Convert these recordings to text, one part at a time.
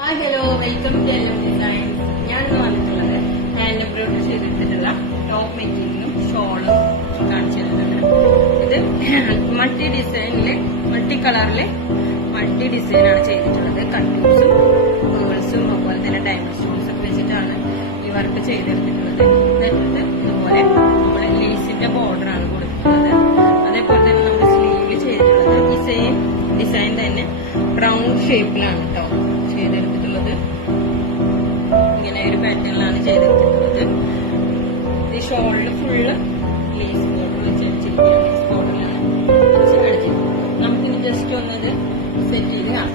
Hi hello welcome to എല്ലാം design. ഞാനിന്ന് വന്നിട്ടുള്ളത് ഹാൻഡ് എംബ്രോയിഡറി ചെയ്തിട്ടുള്ള ടോപ്പ് മെറ്റീരിയലും ഷോളും കാണിച്ചു തരുന്നുണ്ട്. ഇത് മൾട്ടി ഡിസൈനില് മൾട്ടി കളറില് മൾട്ടി ഡിസൈനാണ് ചെയ്തിട്ടുള്ളത്. കട്ടൂസും പേൾസും അതുപോലെ തന്നെ ഡയമണ്ട് സ്റ്റോൺസ് ഒക്കെ വെച്ചിട്ടാണ് ഈ വർക്ക് ചെയ്തെടുത്തിട്ടുള്ളത്. ഇതുപോലെ നമ്മൾ ലേസിന്റെ ബോർഡറാണ് കൊടുത്തിട്ടുള്ളത്. അതേപോലെ തന്നെ നമ്മൾ സ്ലീവ് ചെയ്തിട്ടുള്ളത് ഈ സെയിം ഡിസൈൻ തന്നെ ബ്രൗൺ ഷേപ്പിലാണ് കേട്ടോ ചെയ്തെടുത്തിട്ടുള്ളത്. ഇങ്ങനെ ഒരു പാറ്റേണിലാണ് ചെയ്തെടുത്തിട്ടുള്ളത്. ഈ ഷോളില് ഫുള്ള് ലേസ് ബോർഡർ വെച്ചിരിക്കുന്നത്. ലേസ് ബോർഡറിലാണ് നമുക്കിനി ജസ്റ്റ് ഒന്നത് സെറ്റ് ചെയ്ത് കാണാം.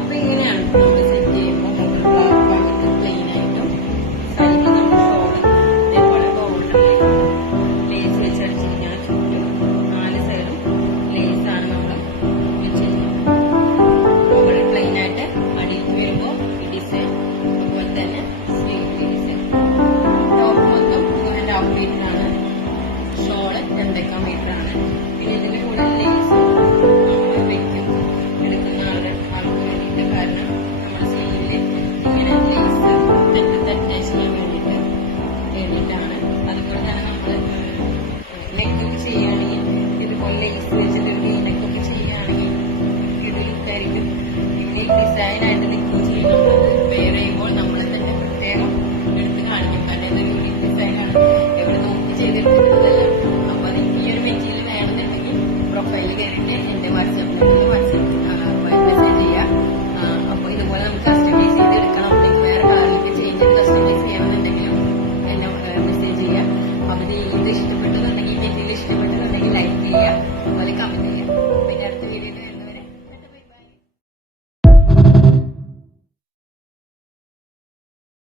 അപ്പൊ ഇങ്ങനെയാണ്